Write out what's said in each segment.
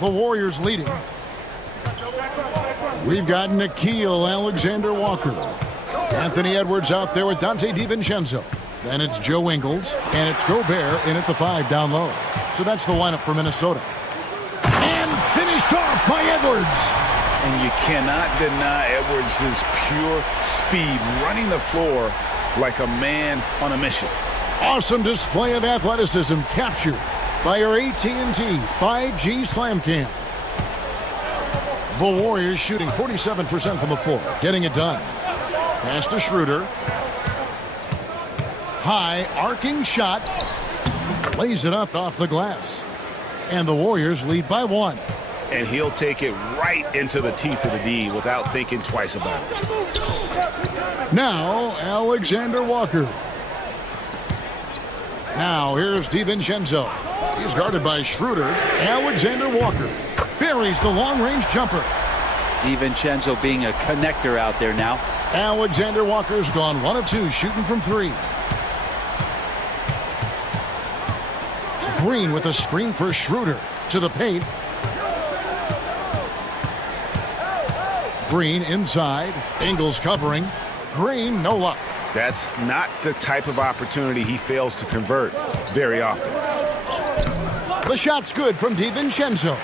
The Warriors leading. We've got Nickeil Alexander-Walker. Anthony Edwards out there with Dante DiVincenzo. Then it's Joe Ingles, and it's Gobert in at the 5 down low. So that's the lineup for Minnesota. And finished off by Edwards. And you cannot deny Edwards' pure speed, running the floor like a man on a mission. Awesome display of athleticism captured by our AT&T 5G Slam Cam. The Warriors shooting 47% from the floor, getting it done. Pass to Schroeder. High arcing shot. Lays it up off the glass. And the Warriors lead by 1. And he'll take it right into the teeth of the D without thinking twice about it. Now, Alexander Walker. Now, here's DiVincenzo. He's guarded by Schroeder. Alexander Walker buries the long-range jumper. DiVincenzo being a connector out there now. Alexander Walker's gone 1 of 2, shooting from 3. Green with a screen for Schroeder to the paint. Green inside. Ingles covering. Green, no luck. That's not the type of opportunity he fails to convert very often. The shot's good from DiVincenzo.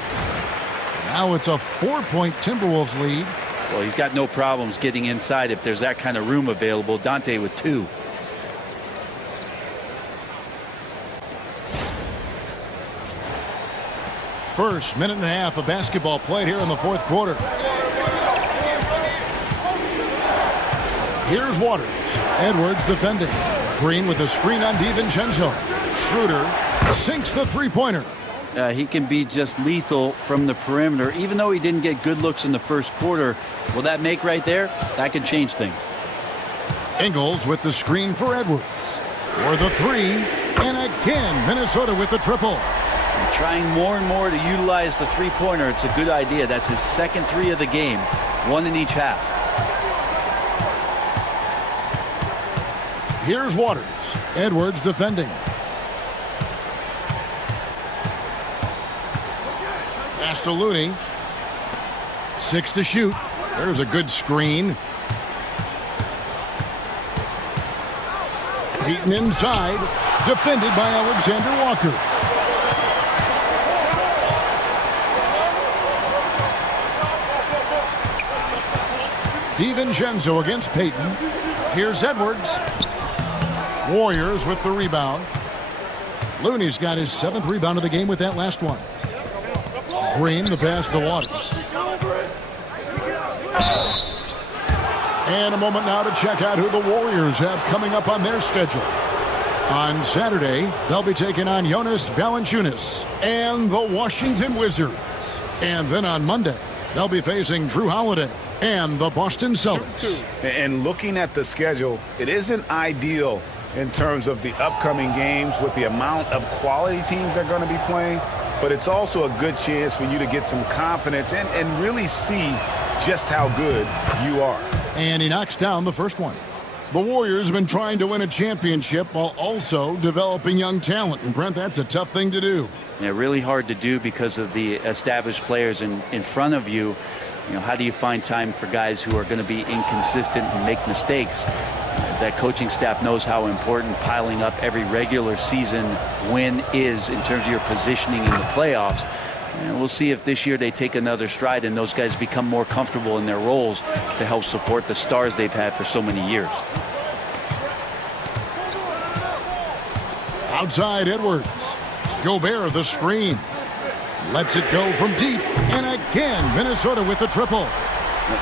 Now it's a 4-point Timberwolves lead. Well, he's got no problems getting inside if there's that kind of room available. Dante with 2. First minute and a half of basketball played here in the 4th quarter. Here's Waters. Edwards defending. Green with a screen on DiVincenzo. Schroeder sinks the 3-pointer. He can be just lethal from the perimeter. Even though he didn't get good looks in the 1st quarter, will that make right there? That can change things. Ingles with the screen for Edwards. For the 3. And again, Minnesota with the triple. And trying more and more to utilize the 3-pointer. It's a good idea. That's his 2nd 3 of the game. 1 in each half. Here's Waters. Edwards defending. Pass to Looney. 6 to shoot. There's a good screen. Payton inside. Defended by Alexander Walker. DiVincenzo against Payton. Here's Edwards. Warriors with the rebound. Looney's got his 7th rebound of the game with that last one. Green, the pass to Waters. And a moment now to check out who the Warriors have coming up on their schedule. On Saturday, they'll be taking on Jonas Valanciunas and the Washington Wizards. And then on Monday, they'll be facing Drew Holiday and the Boston Celtics. And looking at the schedule, it isn't ideal in terms of the upcoming games with the amount of quality teams they're going to be playing, but it's also a good chance for you to get some confidence and really see just how good you are. And he knocks down the first one. The Warriors have been trying to win a championship while also developing young talent. And Brent, that's a tough thing to do. Yeah, really hard to do because of the established players in front of you. You know, how do you find time for guys who are going to be inconsistent and make mistakes? That coaching staff knows how important piling up every regular season win is in terms of your positioning in the playoffs. And we'll see if this year they take another stride and those guys become more comfortable in their roles to help support the stars they've had for so many years. Outside Edwards. Gobert the screen. Lets it go from deep. And again, Minnesota with the triple.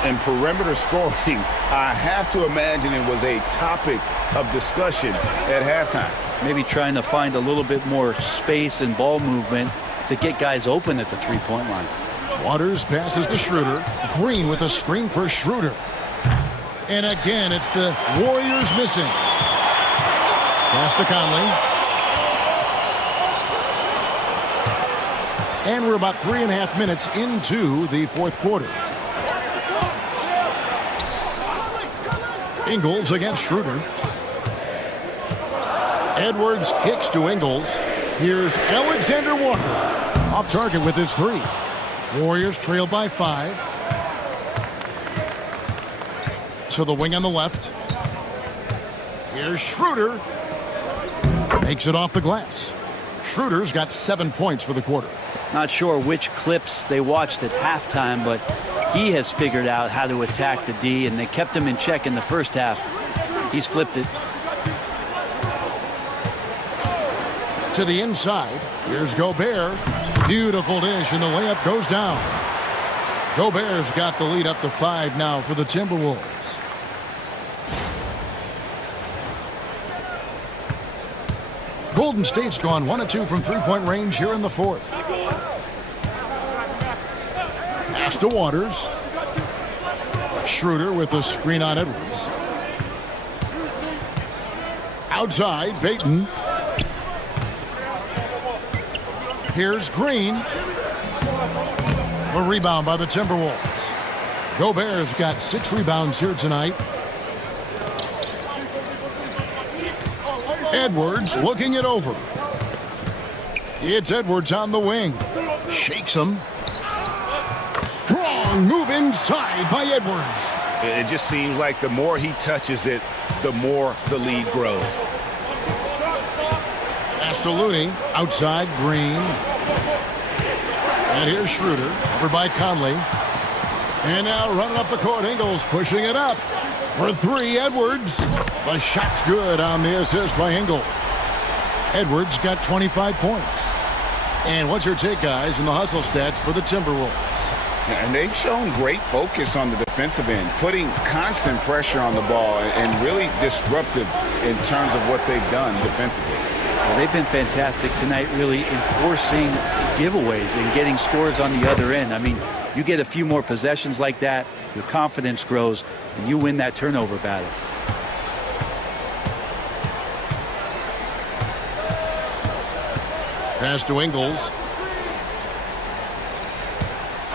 And perimeter scoring, I have to imagine it was a topic of discussion at halftime. Maybe trying to find a little bit more space and ball movement to get guys open at the 3-point line. Waters passes to Schroeder. Green with a screen for Schroeder. And again, it's the Warriors missing. Pass to Conley. And we're about 3.5 minutes into the 4th quarter. Ingles against Schroeder. Edwards kicks to Ingles. Here's Alexander Walker. Off target with his 3. Warriors trail by 5. To the wing on the left. Here's Schroeder. Makes it off the glass. Schroeder's got 7 points for the quarter. Not sure which clips they watched at halftime, but he has figured out how to attack the D, and they kept him in check in the first half. He's flipped it. To the inside. Here's Gobert. Beautiful dish, and the layup goes down. Gobert's got the lead up to 5 now for the Timberwolves. Golden State's gone 1 of 2 from three-point range here in the fourth. Pass to Waters. Schroeder with a screen on Edwards. Outside, Payton. Here's Green. A rebound by the Timberwolves. Gobert's got 6 rebounds here tonight. Edwards looking it over. It's Edwards on the wing. Shakes him. Strong move inside by Edwards. It just seems like the more he touches it, the more the lead grows. Pass to Looney. Outside, Green. And here's Schroeder. Over by Conley. And now running up the court, Ingles pushing it up. For 3, Edwards. The shot's good on the assist by Ingles. Edwards got 25 points. And what's your take, guys, in the hustle stats for the Timberwolves? And they've shown great focus on the defensive end, putting constant pressure on the ball and really disruptive in terms of what they've done defensively. Well, they've been fantastic tonight, really enforcing giveaways and getting scores on the other end. I mean, you get a few more possessions like that, your confidence grows, and you win that turnover battle. Pass to Ingles.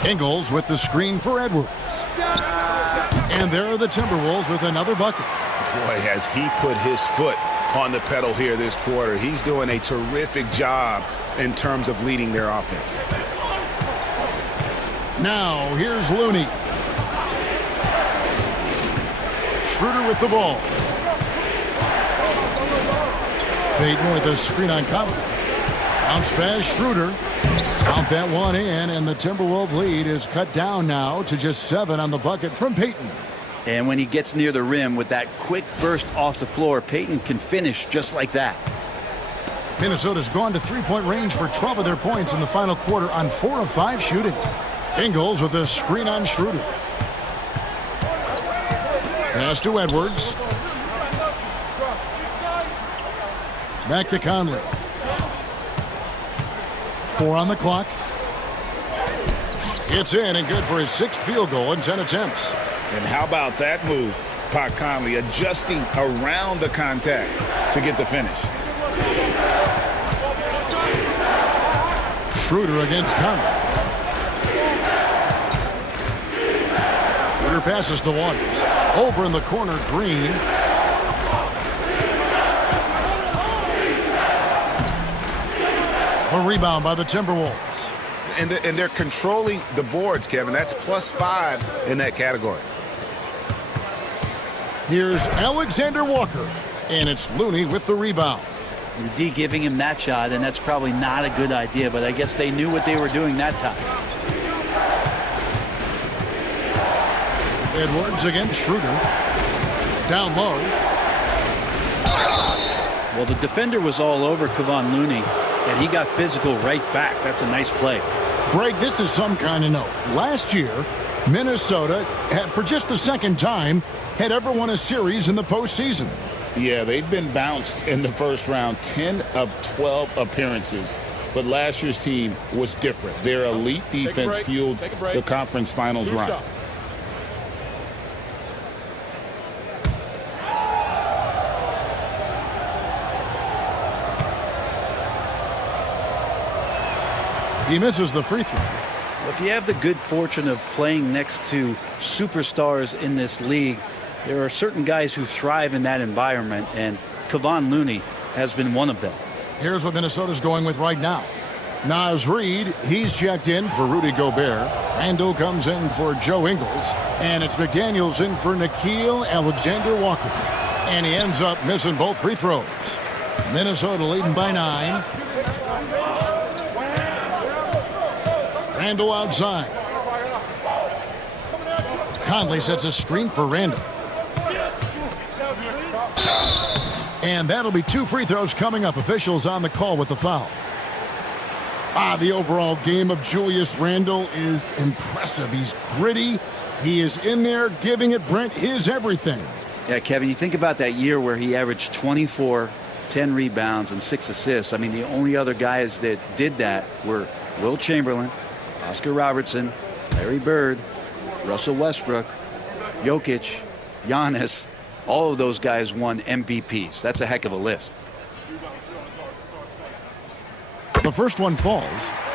Ingles with the screen for Edwards. And there are the Timberwolves with another bucket. Boy, has he put his foot on the pedal here this quarter. He's doing a terrific job in terms of leading their offense. Now, here's Looney. Schroeder with the ball. Payton with a screen on Conley. Bounce pass, Schroeder. Count that one in, and the Timberwolves lead is cut down now to just 7 on the bucket from Payton. And when he gets near the rim with that quick burst off the floor, Payton can finish just like that. Minnesota's gone to three-point range for 12 of their points in the final quarter on 4 of 5 shooting. Ingles with a screen on Schroeder. Pass to Edwards. Back to Conley. 4 on the clock. It's in and good for his 6th field goal in 10 attempts. And how about that move? Pat Conley adjusting around the contact to get the finish. Schroeder against Conley. Schroeder passes to Waters. Over in the corner, Green. A rebound by the Timberwolves. And they're controlling the boards, Kevin. That's +5 in that category. Here's Alexander Walker. And it's Looney with the rebound. The D giving him that shot, and that's probably not a good idea, but I guess they knew what they were doing that time. Edwards against Schroeder. Down low. Well, the defender was all over Kevon Looney, and he got physical right back. That's a nice play. Greg, this is some kind of note. Last year, Minnesota, had, for just the second time, had ever won a series in the postseason. Yeah, they've been bounced in the first round, 10 of 12 appearances. But last year's team was different. Their elite defense fueled the conference finals run. He misses the free throw. If you have the good fortune of playing next to superstars in this league, there are certain guys who thrive in that environment, and Kevon Looney has been one of them. Here's what Minnesota's going with right now. Naz Reid, he's checked in for Rudy Gobert. Randall comes in for Joe Ingles. And it's McDaniels in for Nickeil Alexander-Walker. And he ends up missing both free throws. Minnesota leading by 9. Randall outside. Conley sets a screen for Randall. And that'll be 2 free throws coming up. Officials on the call with the foul. The overall game of Julius Randle is impressive. He's gritty. He is in there giving it, Brent, his everything. Yeah, Kevin, you think about that year where he averaged 24, 10 rebounds, and 6 assists. I mean, the only other guys that did that were Will Chamberlain, Oscar Robertson, Larry Bird, Russell Westbrook, Jokic, Giannis. All of those guys won MVPs. That's a heck of a list. The first one falls.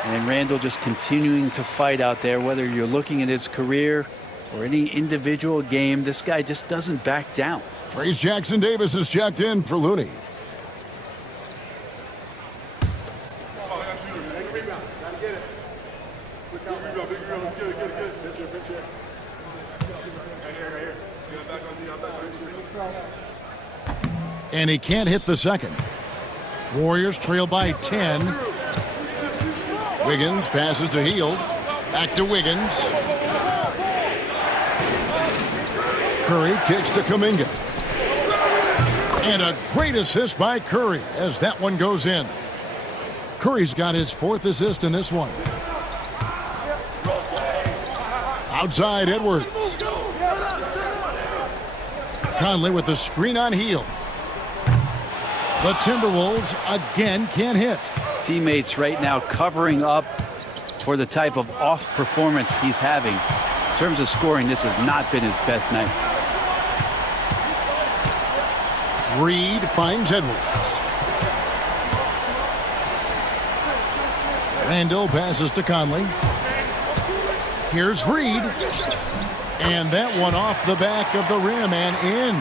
And Randall just continuing to fight out there, whether you're looking at his career or any individual game, this guy just doesn't back down. Trace Jackson-Davis is checked in for Looney. And he can't hit the second. Warriors trail by 10. Wiggins passes to Hield. Back to Wiggins. Curry kicks to Kuminga. And a great assist by Curry as that one goes in. Curry's got his 4th assist in this one. Outside Edwards. Conley with the screen on Hield. The Timberwolves again can't hit. Teammates right now covering up for the type of off performance he's having. In terms of scoring, this has not been his best night. Reid finds Edwards. Randall passes to Conley. Here's Reid. And that one off the back of the rim and in.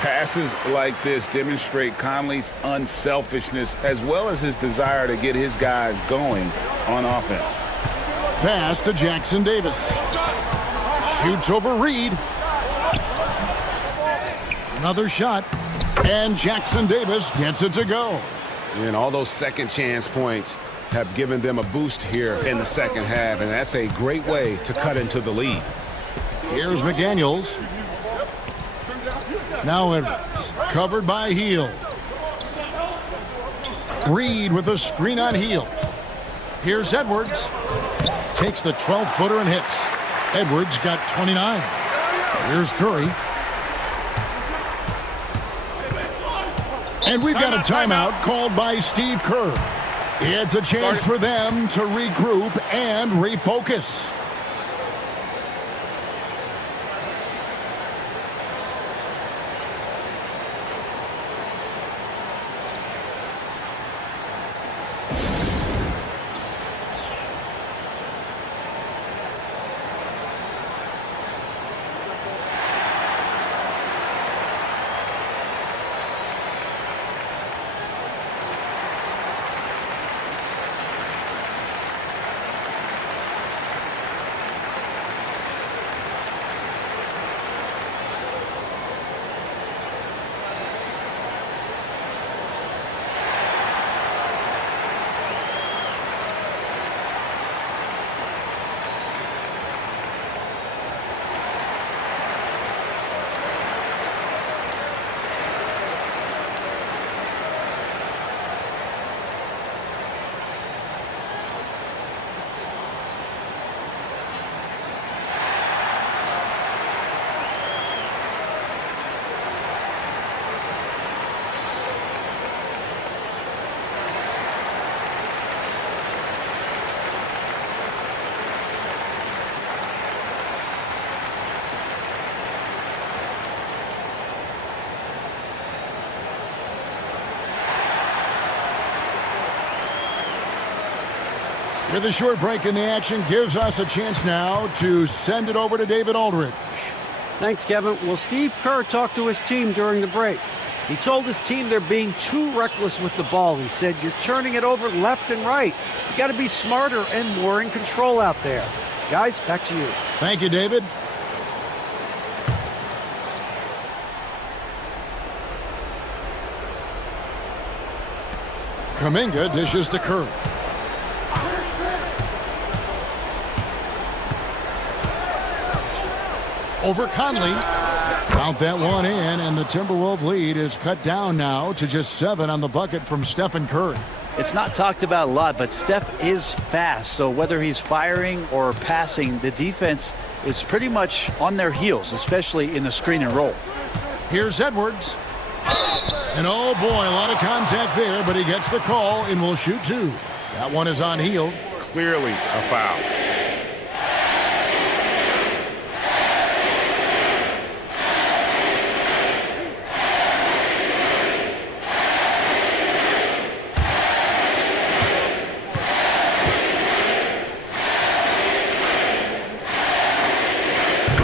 Passes like this demonstrate Conley's unselfishness as well as his desire to get his guys going on offense. Pass to Jackson-Davis. Shoots over Reid. Another shot. And Jackson-Davis gets it to go. And all those second chance points have given them a boost here in the second half, and that's a great way to cut into the lead. Here's McDaniels. Now Edwards, covered by Hield. Reid with a screen on Hield. Here's Edwards. Takes the 12-footer and hits. Edwards got 29. Here's Curry. And we've got a timeout called by Steve Kerr. It's a chance for them to regroup and refocus. With a short break in the action, gives us a chance now to send it over to David Aldridge. Thanks, Kevin. Well, Steve Kerr talked to his team during the break. He told his team they're being too reckless with the ball. He said, you're turning it over left and right. You got to be smarter and more in control out there. Guys, back to you. Thank you, David. Kuminga dishes to Curry. Over Conley. Count that one in, and the Timberwolves lead is cut down now to just 7 on the bucket from Stephen Curry. It's not talked about a lot, but Steph is fast, so whether he's firing or passing, the defense is pretty much on their heels, especially in the screen and roll. Here's Edwards. And oh boy, a lot of contact there, but he gets the call and will shoot 2. That one is on Hield. Clearly a foul.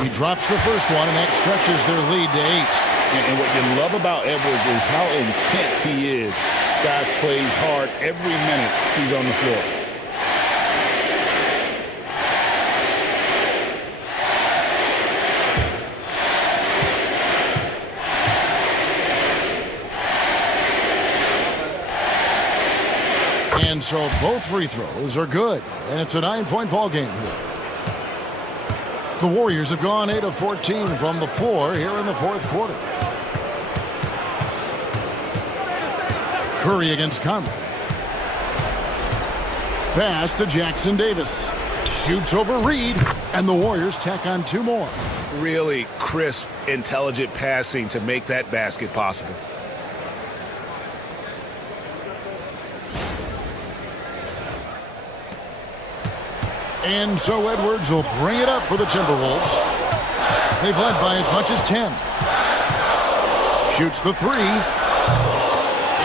He drops the first one, and that stretches their lead to 8. And what you love about Edwards is how intense he is. Guy plays hard every minute he's on the floor. And so both free throws are good, and it's a 9-point ball game here. The Warriors have gone 8 of 14 from the floor here in the fourth quarter. Curry against Conley. Pass to Jackson Davis. Shoots over Reed, and the Warriors tack on 2 more. Really crisp, intelligent passing to make that basket possible. And so Edwards will bring it up for the Timberwolves. They've led by as much as 10. Shoots the 3.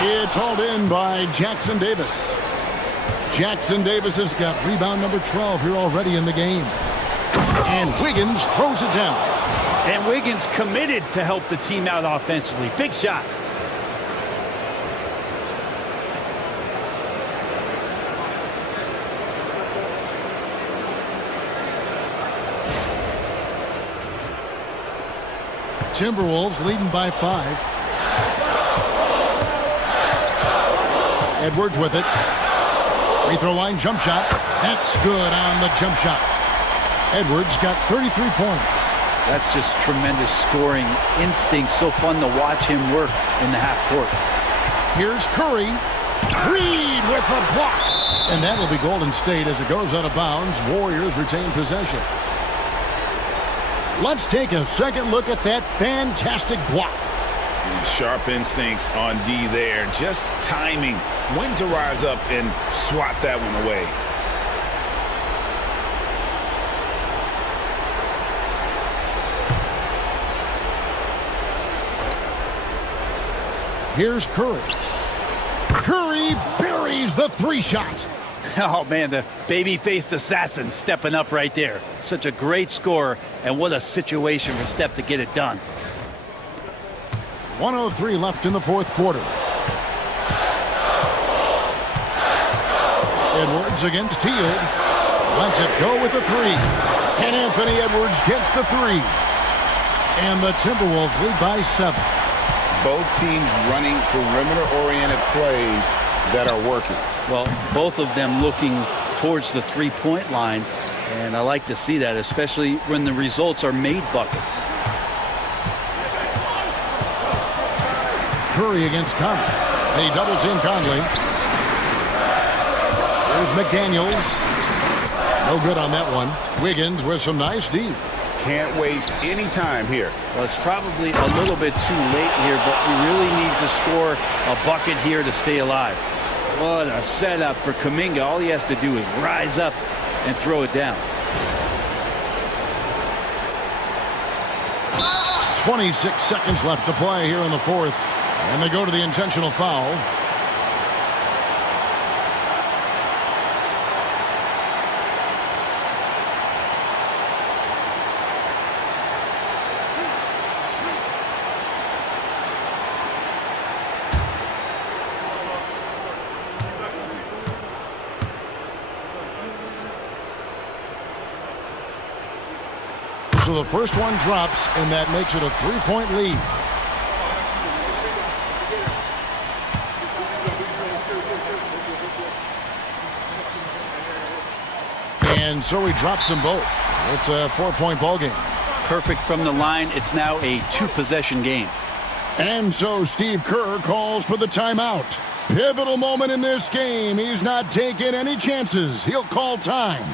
It's hauled in by Jackson Davis. Jackson Davis has got rebound number 12 here already in the game. And Wiggins throws it down. And Wiggins committed to help the team out offensively. Big shot. Timberwolves leading by 5. Edwards with it. Free throw line jump shot. That's good on the jump shot. Edwards got 33 points. That's just tremendous scoring instinct. So fun to watch him work in the half court. Here's Curry. Reed with the block. And that'll be Golden State as it goes out of bounds. Warriors retain possession. Let's take a second look at that fantastic block. Sharp instincts on D there. Just timing when to rise up and swat that one away. Here's Curry. Curry buries the 3-shot. Oh, man, the baby-faced assassin stepping up right there. Such a great score, and what a situation for Steph to get it done. 1:03 left in the fourth quarter. Edwards against Hield. Lets it go with the 3. And Anthony Edwards gets the 3. And the Timberwolves lead by 7. Both teams running perimeter-oriented plays that are working. Well, both of them looking towards the three-point line, and I like to see that, especially when the results are made buckets. Curry against Conley. They double-team Conley. Here's McDaniels. No good on that one. Wiggins with some nice D. Can't waste any time here. Well, it's probably a little bit too late here, but you really need to score a bucket here to stay alive. What a setup for Kuminga. All he has to do is rise up and throw it down. 26 seconds left to play here in the fourth. And they go to the intentional foul. so the first one drops, and that makes it a 3-point lead. And so he drops them both. It's a 4-point ball game. Perfect from the line. It's now a 2-possession game. And so Steve Kerr calls for the timeout. Pivotal moment in this game. He's not taking any chances. He'll call time.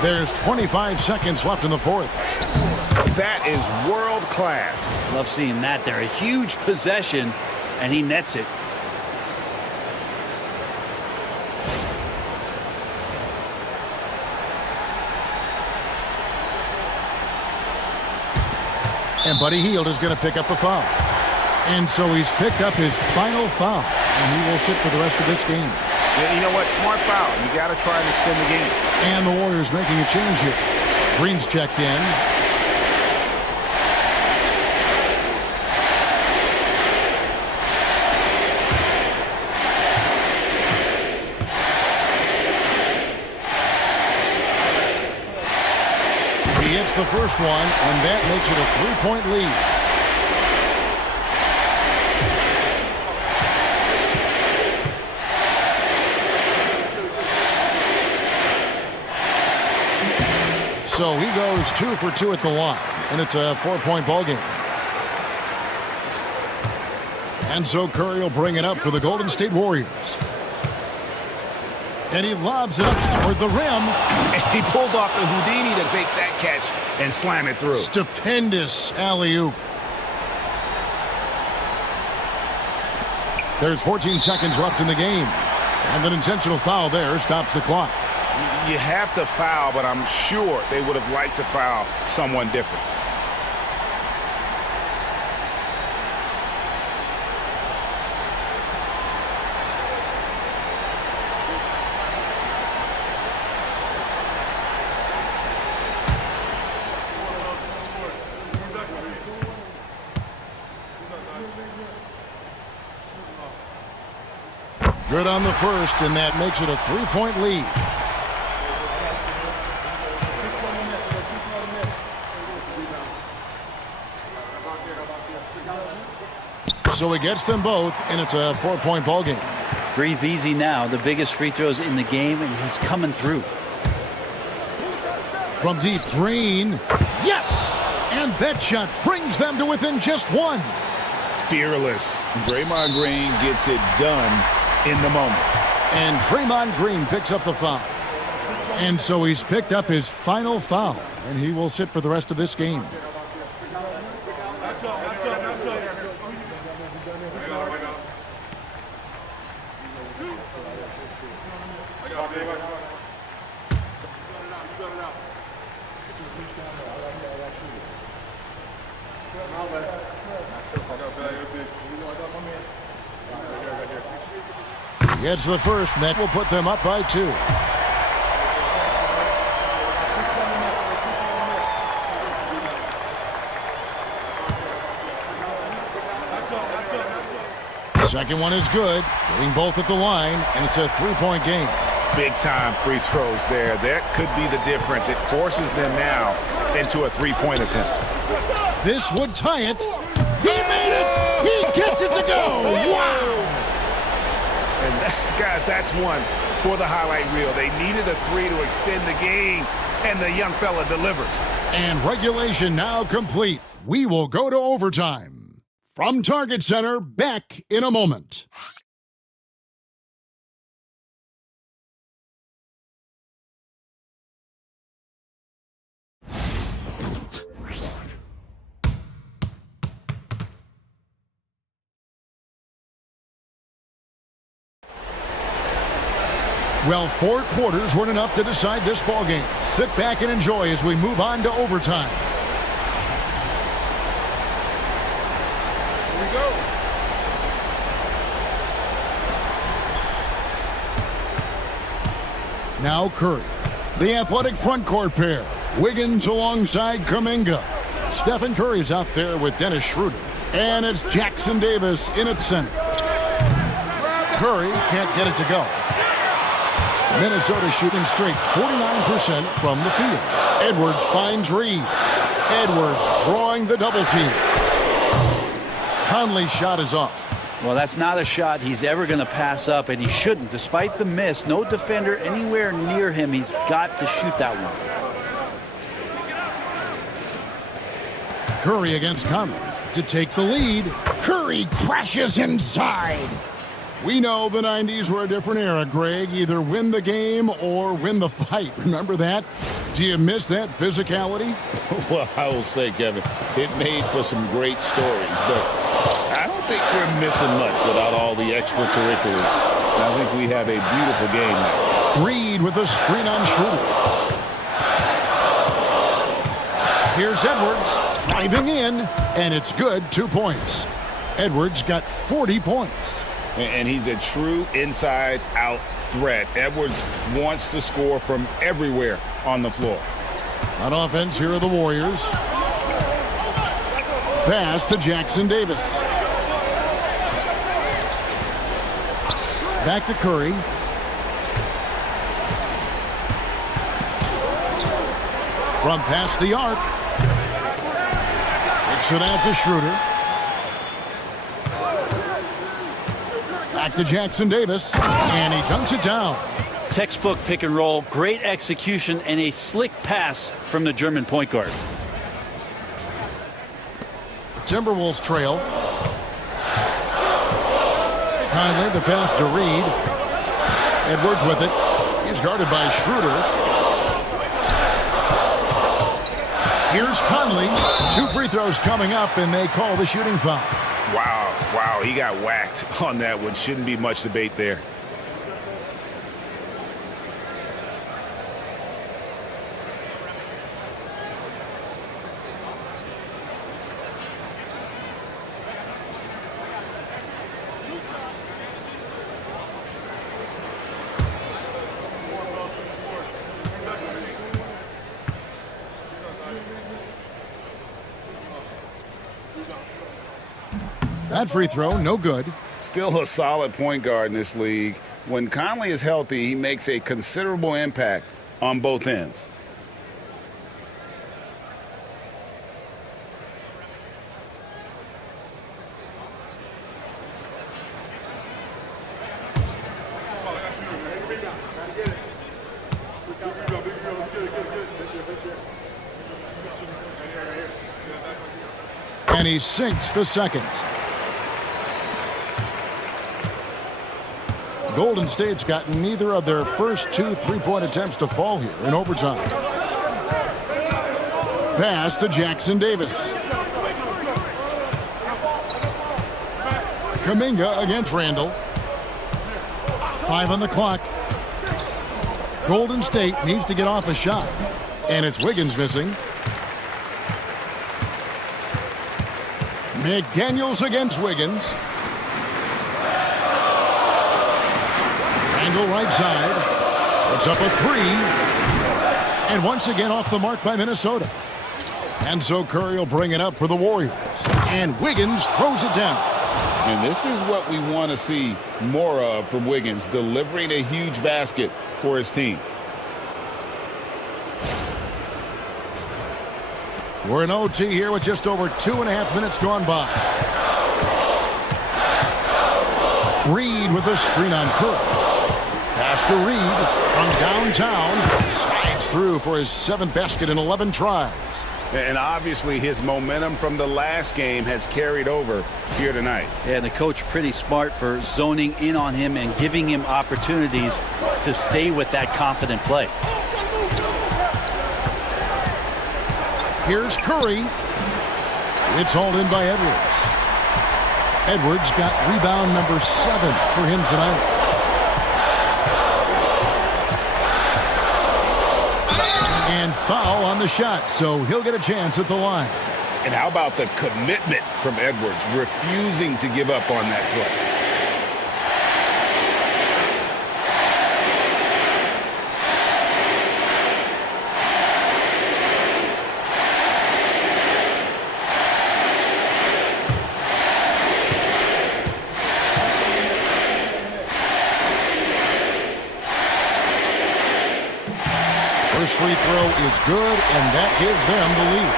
There's 25 seconds left in the fourth. That is world class. Love seeing that there. A huge possession, and he nets it. And Buddy Hield is going to pick up a foul. And so he's picked up his final foul. And he will sit for the rest of this game. Yeah, you know what? Smart foul. You got to try and extend the game. And the Warriors making a change here. Green's checked in. He hits the first one, and that makes it a 3-point lead. So he goes 2 for 2 at the line, and it's a 4-point ball game. And so Curry will bring it up for the Golden State Warriors. And he lobs it up toward the rim. And he pulls off the Houdini to make that catch and slam it through. Stupendous alley-oop. There's 14 seconds left in the game. And an intentional foul there stops the clock. You have to foul, but I'm sure they would have liked to foul someone different. Good on the first, and that makes it a 3-point lead. So he gets them both, and it's a 4-point ball game. Breathe easy now. The biggest free throws in the game, and he's coming through. From deep, Green. Yes! And that shot brings them to within just one. Fearless. Draymond Green gets it done in the moment. And Draymond Green picks up the foul. And so he's picked up his final foul, and he will sit for the rest of this game. Gets the first, and that will put them up by 2. Second one is good, hitting both at the line, and it's a 3-point game. Big-time free throws there. That could be the difference. It forces them now into a 3-point attempt. This would tie it. He made it! He gets it to go! Wow! And guys, that's one for the highlight reel. They needed a 3 to extend the game, and the young fella delivers. And regulation now complete. We will go to overtime. From Target Center, back in a moment. Well, 4 quarters weren't enough to decide this ball game. Sit back and enjoy as we move on to overtime. Here we go. Now Curry. The athletic front court pair. Wiggins alongside Kuminga. Stephen Curry's out there with Dennis Schroeder. And it's Jackson Davis in at center. Curry can't get it to go. Minnesota shooting straight 49% from the field. Edwards finds Reed. Edwards drawing the double team. Conley's shot is off. Well, that's not a shot he's ever going to pass up, and he shouldn't. Despite the miss, no defender anywhere near him. He's got to shoot that one. Curry against Conley to take the lead. Curry crashes inside. We know the 90s were a different era, Greg. Either win the game or win the fight. Remember that? Do you miss that physicality? Well, I will say, Kevin, it made for some great stories, but I don't think we're missing much without all the extracurriculars. I think we have a beautiful game now. Reed with a screen on Schroeder. Here's Edwards driving in, and it's good. 2 points. Edwards got 40 points. And he's a true inside-out threat. Edwards wants to score from everywhere on the floor. On offense, here are the Warriors. Pass to Jackson Davis. Back to Curry. From past the arc. Kicks it out to Schroeder. Back to Jackson Davis, and he dunks it down. Textbook pick and roll, great execution, and a slick pass from the German point guard. The Timberwolves trail. Conley, the pass to Reed. Edwards with it. He's guarded by Schroeder. Here's Conley. 2 free throws coming up, and they call the shooting foul. Wow, he got whacked on that one. Shouldn't be much debate there. That free throw, no good. Still a solid point guard in this league. When Conley is healthy, he makes a considerable impact on both ends. And he sinks the second. Golden State's got neither of their first 2 3-point attempts to fall here in overtime. Pass to Jackson Davis. Kuminga against Randall. 5 on the clock. Golden State needs to get off a shot. And it's Wiggins missing. McDaniels against Wiggins. Angle right side. Puts up a three. And once again off the mark by Minnesota. And so Curry will bring it up for the Warriors. And Wiggins throws it down. And this is what we want to see more of from Wiggins, delivering a huge basket for his team. We're in OT here with just over 2.5 minutes gone by. Reed with a screen on Curry. Pass to Reed from downtown. Slides through for his 7th basket in 11 tries. And obviously his momentum from the last game has carried over here tonight. Yeah, and the coach pretty smart for zoning in on him and giving him opportunities to stay with that confident play. Here's Curry. It's hauled in by Edwards. Edwards got rebound number 7 for him tonight. And foul on the shot, so he'll get a chance at the line. And how about the commitment from Edwards, refusing to give up on that play? First free throw is good, and that gives them the lead.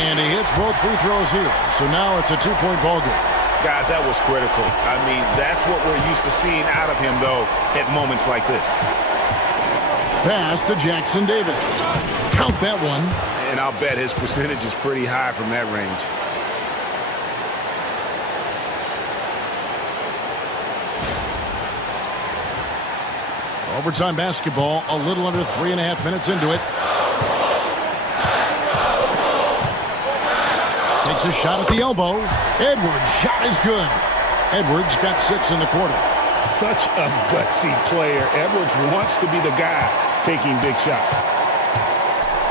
And he hits both free throws here, so now it's a 2-point ball game. Guys, that was critical. I mean, that's what we're used to seeing out of him, though, at moments like this. Pass to Jackson Davis. Count that one. And I'll bet his percentage is pretty high from that range. Overtime basketball, a little under 3.5 minutes into it. Takes a shot at the elbow. Edwards' shot is good. Edwards got 6 in the quarter. Such a gutsy player. Edwards wants to be the guy taking big shots.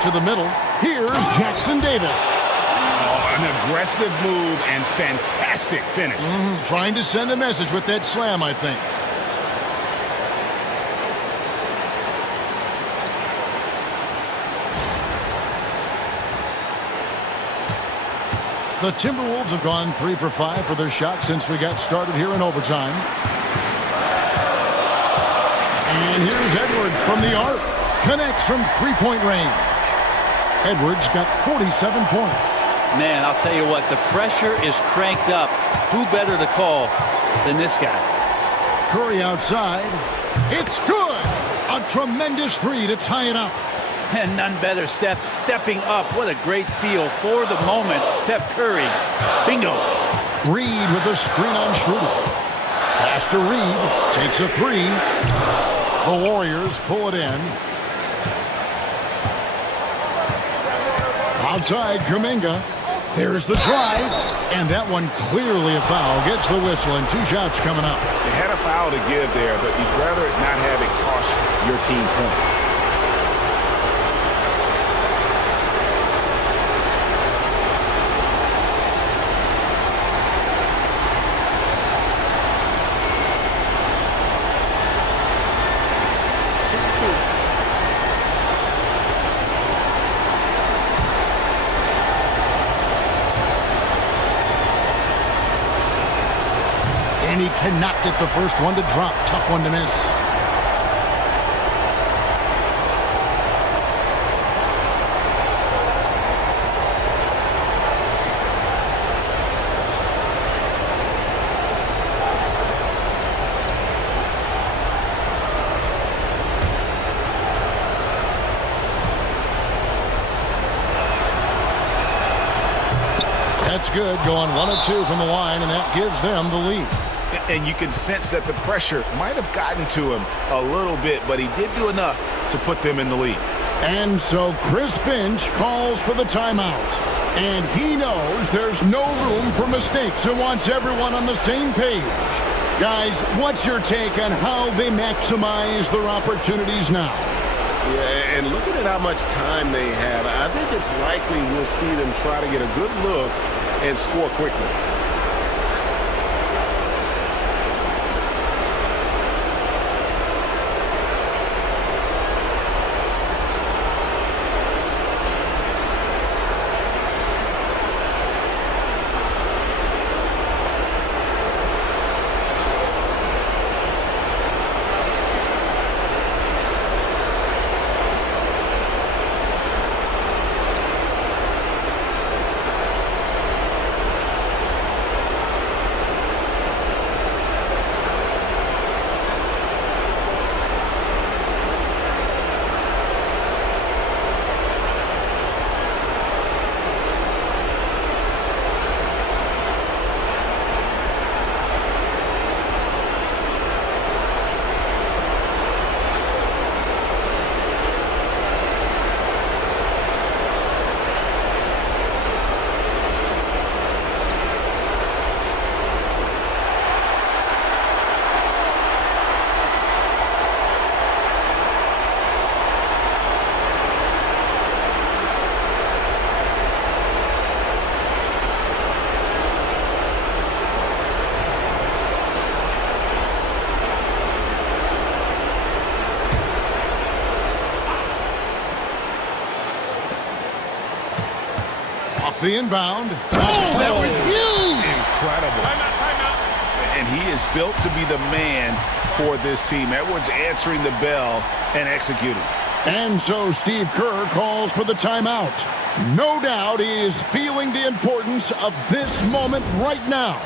To the middle. Here's Jackson Davis. Oh, an aggressive move and fantastic finish. Trying to send a message with that slam, I think. The Timberwolves have gone 3 for 5 for their shot since we got started here in overtime. And here's Edwards from the arc. Connects from 3-point range. Edwards got 47 points. Man, I'll tell you what, the pressure is cranked up. Who better to call than this guy? Curry outside. It's good. A tremendous 3 to tie it up. And none better, Steph stepping up. What a great feel for the moment. Steph Curry. Bingo. Reed with a screen on Schroeder. Pass to Reed. Takes a 3. The Warriors pull it in. Outside, Kuminga. There's the drive. And that one clearly a foul. Gets the whistle, and 2 shots coming up. They had a foul to give there, but you'd rather not have it cost your team points. And he cannot get the first one to drop. Tough one to miss. That's good. Going 1 of 2 from the line, and that gives them the lead. And you can sense that the pressure might have gotten to him a little bit, but he did do enough to put them in the lead. And so Chris Finch calls for the timeout. And he knows there's no room for mistakes and wants everyone on the same page. Guys, what's your take on how they maximize their opportunities now? Yeah, and looking at how much time they have, I think it's likely we'll see them try to get a good look and score quickly. The inbound. Oh, that was huge! Incredible. Timeout. And he is built to be the man for this team. Edwards answering the bell and executing. And so Steve Kerr calls for the timeout. No doubt he is feeling the importance of this moment right now.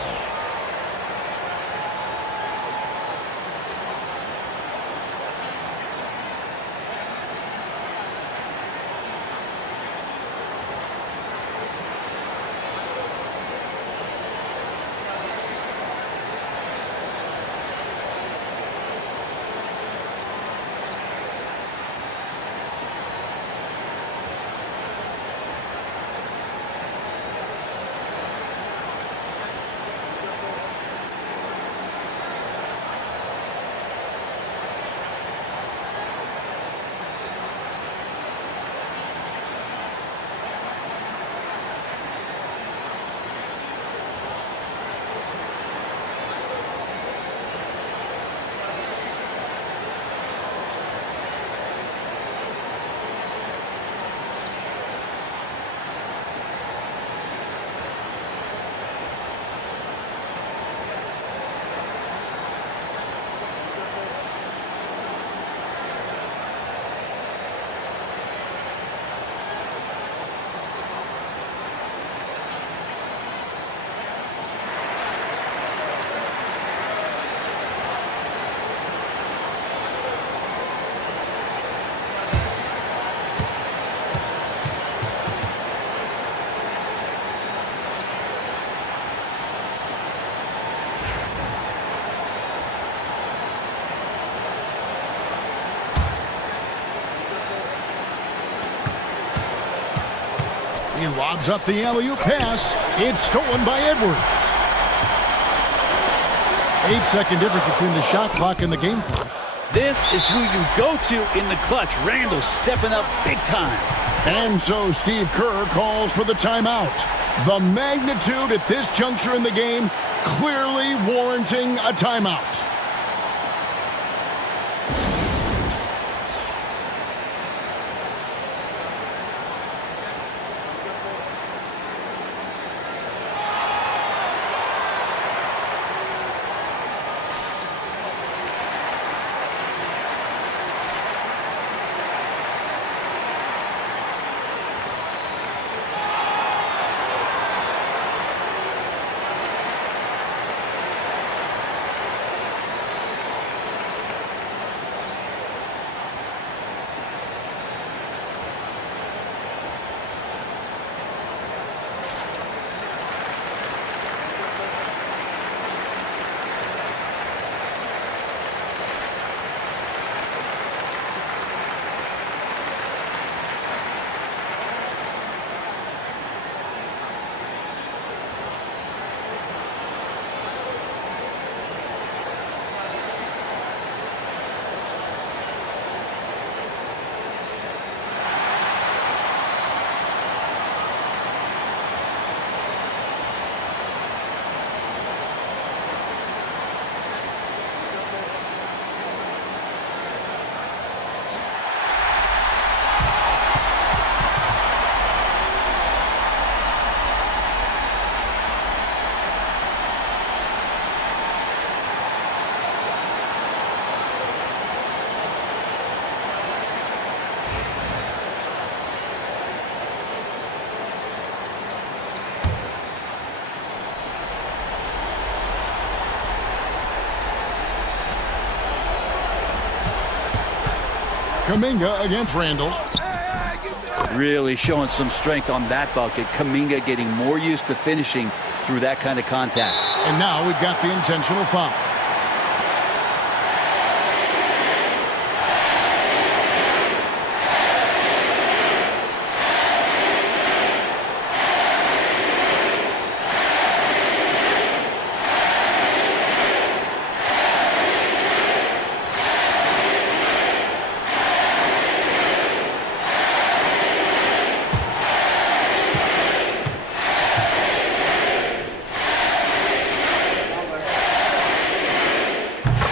He lobs up the alley-oop pass. It's stolen by Edwards. 8-second difference between the shot clock and the game clock. This is who you go to in the clutch. Randall stepping up big time. And so Steve Kerr calls for the timeout. The magnitude at this juncture in the game clearly warranting a timeout. Kuminga against Randall. Really showing some strength on that bucket. Kuminga getting more used to finishing through that kind of contact. And now we've got the intentional foul.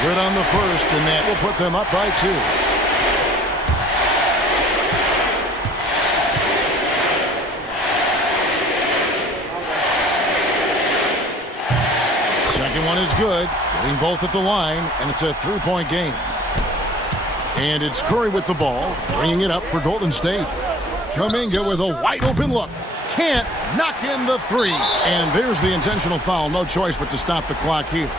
Good on the first, and that will put them up by 2. Second one is good, getting both at the line, and it's a 3-point game. And it's Curry with the ball, bringing it up for Golden State. Kuminga with a wide-open look. Can't knock in the 3. And there's the intentional foul. No choice but to stop the clock here.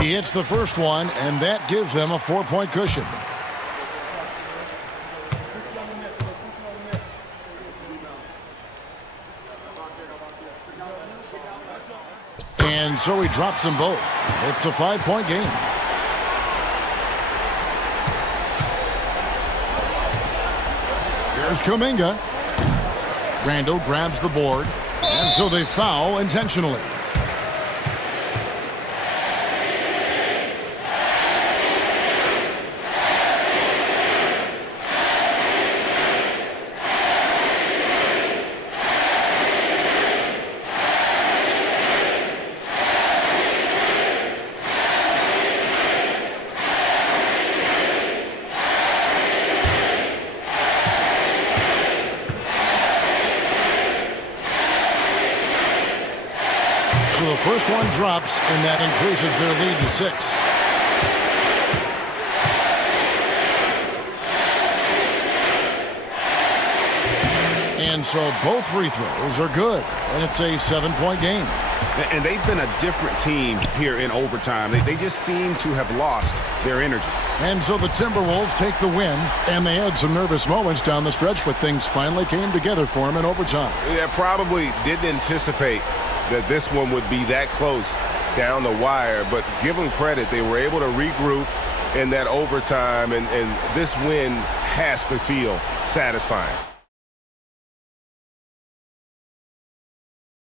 He hits the first one, and that gives them a 4-point cushion. And so he drops them both. It's a 5-point game. Here's Kuminga. Randall grabs the board, and so they foul intentionally. So the first one drops, and that increases their lead to 6. And so both free throws are good, and it's a 7-point game. And they've been a different team here in overtime. They just seem to have lost their energy. And so the Timberwolves take the win, and they had some nervous moments down the stretch, but things finally came together for them in overtime. Yeah, probably didn't anticipate that this one would be that close down the wire, but give them credit. They were able to regroup in that overtime, and this win has to feel satisfying.